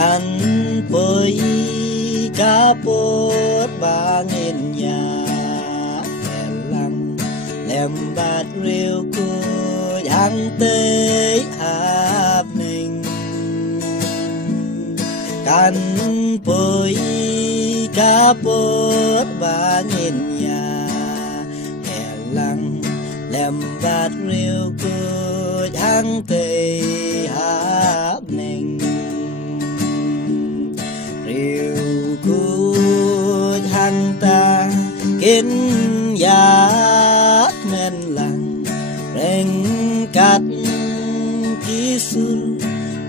kan bơi cá bốt bangin nhà lăng lem bát rêu cô yang tây hạp ninh kan bơi cá bốt bangin nhà lăng lem bát rêu cô yang tây hạp ninh rêu cô hang ta kiến giác men lăng reng cắt kisul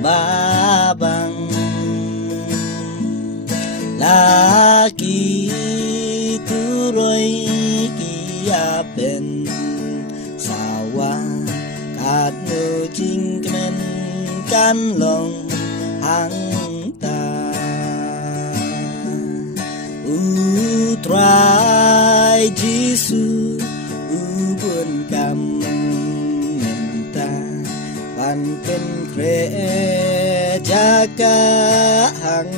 ba bang laki tu roi kia pen sawa kat no jing kmen kan long hang ta trai Giêsu buồn cam ta ban ken kre jaga hang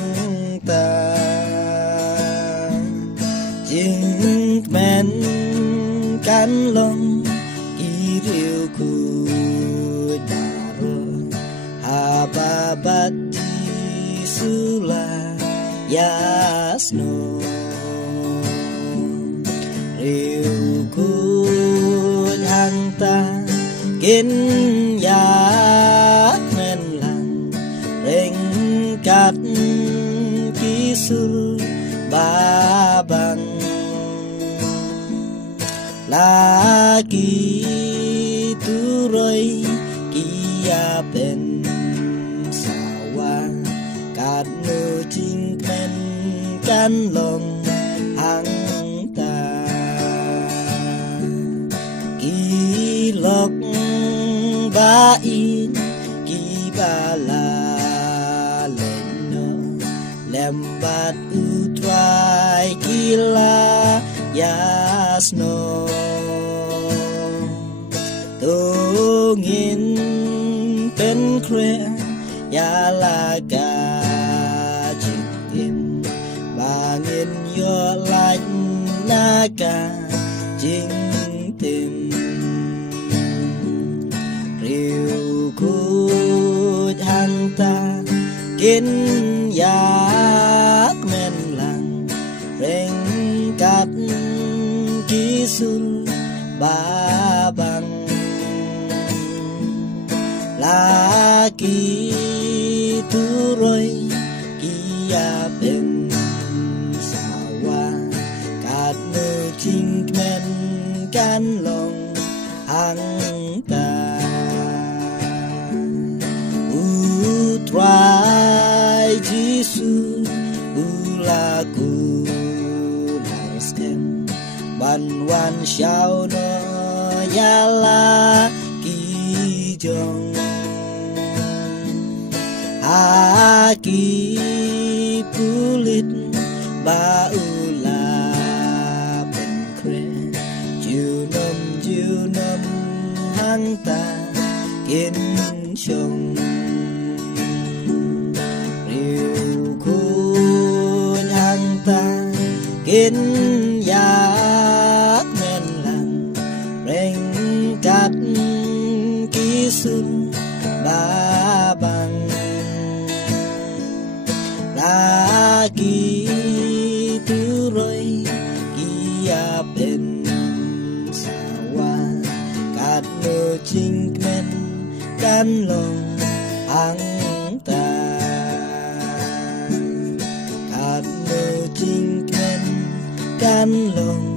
ta jing men kan long kiriu ku daro hababat sula yasno rêu cút hang ta kiến giác men lăng reng cắt kisul ba bang laki tu roi kia pen sawa kat no jing men kan long hang ta ki lok ba in ki ba la len no lem bat u try ki la yasno tu ngin pen kre ya la ga jing tim bangin yo like naga jing tim rêu cút hang ta kiến giác men lăng reng cắt kisul ba bang laki tu roi kia pen sawa kat no jing men kan long hang ta try Giêsu laku larskem ban wan shao no yala ki jong aki pulit ba ula pen kre junam hang ta kin chong ta kiến giác men lăng reng cắt kisul ba bang laki tu roi kia pen sawa kat no jing men kan long hang ta jing ken kan long